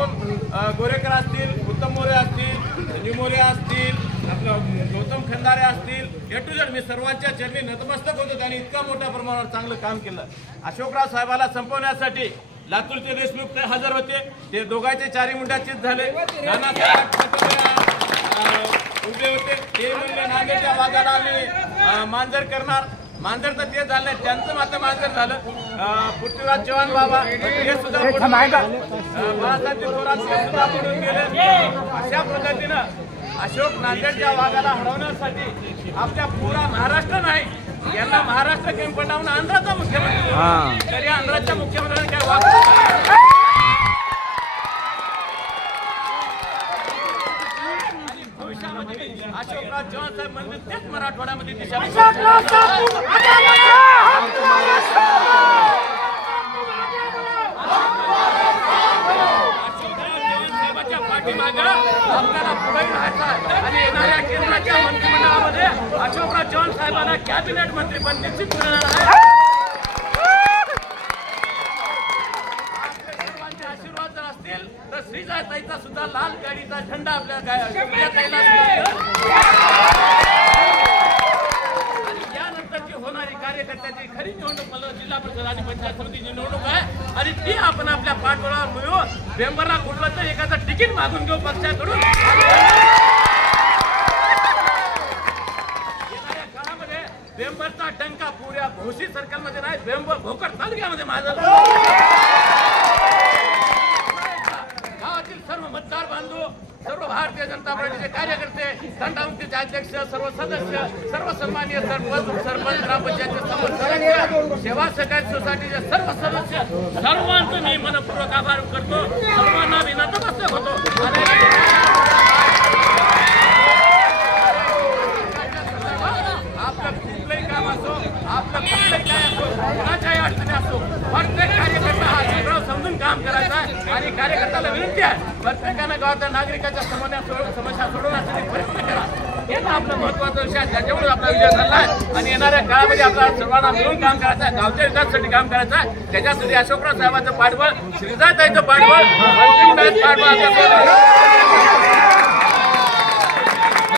करून गोरेकर असतील, उत्तम मोरे असतील, संजीव मोरे असतील, आपलं गौतम खंदारे असतील, ए टू झेड मी सर्वांच्या चरणी नतमस्तक होतो. त्यांनी इतका मोठ्या प्रमाणावर चांगलं काम केलं. अशोकराव साहेबाला संपवण्यासाठी लातूरचे देशमुख हजर होते. ते दोघांचे चारी मुंडाचीच झाले. उभे होते. ते म्हणले नांदेडच्या वाघाला आम्ही मांजर करणार. मांजर तर ते झालं, त्यांचं मात्र मांजर झालं. पृथ्वीराज चव्हाण बाबा हे सुद्धा बाळासाहेब थोरात हे सुद्धा पडून गेले. अशा पद्धतीनं अशोक नांदेडच्या वाघाला हरवण्यासाठी आपल्या पुरा महाराष्ट्र नाही, यांना महाराष्ट्र गेम पटावून आंध्राचा मुख्यमंत्री तरी आंध्राच्या मुख्यमंत्र्यांनी काय वागलं. अशोकराव चव्हाण साहेब म्हणजे तेच मराठवाड्यामध्ये दिशा आपल्याला पुढे राहायचं आणि येणाऱ्या केंद्राच्या मंत्रिमंडळामध्ये अशोकराव चव्हाण साहेबांना कॅबिनेट मंत्रीपद निश्चित करणार आहे. सर्वांचे आशीर्वाद जर असतील तर श्रीजाताईचा सुद्धा लाल गाडीचा झेंडा आपल्या आणि यानंतरची होणारी कार्यकर्त्याची खरी निवडणूक मला जिल्हा परिषद आणि पंचायत समितीची निवडणूक आहे आणि ती आपण आपल्या पाठबळावर मिळवू. मेंबरला कुठलं तर एखादं तिकीट मागून घेऊ पक्षाकडून. येणाऱ्या काळामध्ये मेंबरचा डंका पुऱ्या भोशी सर्कलमध्ये नाही, मेंबर भोकर तालुक्यामध्ये माझा गावातील सर्व मतदार बांधव, सर्व भारतीय जनता पार्टीचे कार्यकर्ते, तंटामुक्तीचे अध्यक्ष, सर्व सदस्य, सर्व सन्माननीय सरपंच, ग्रामपंचायतचे सर्व सदस्य, सेवा सहकारी सोसायटीचे सर्व सदस्य, सर्वांचं मी मनपूर्वक आभार करतो. सर्वांना मी नतमस्तक होतो. आपलं कुठलंही काम असो, आपलं कुठलंही काय असो, कुणाच्याही अडचणी असो, प्रत्येक कार्यकर्ता हा अशोकराव समजून काम करायचा आहे आणि कार्यकर्त्याला विनंती आहे प्रत्येकानं गावातल्या नागरिकांच्या समस्या सोडवण्यासाठी प्रयत्न करा. हेच आपलं महत्वाचा विषय आहे, त्याच्यामुळे आपला विजय झाला आहे आणि येणाऱ्या काळामध्ये आपल्याला सर्वांना मिळून काम करायचं आहे, गावच्या विकासासाठी काम करायचं आहे. त्याच्यासाठी अशोकराव साहेबांचं पाठबळ, श्रीजाताईचं पाठबळ, पाठबळ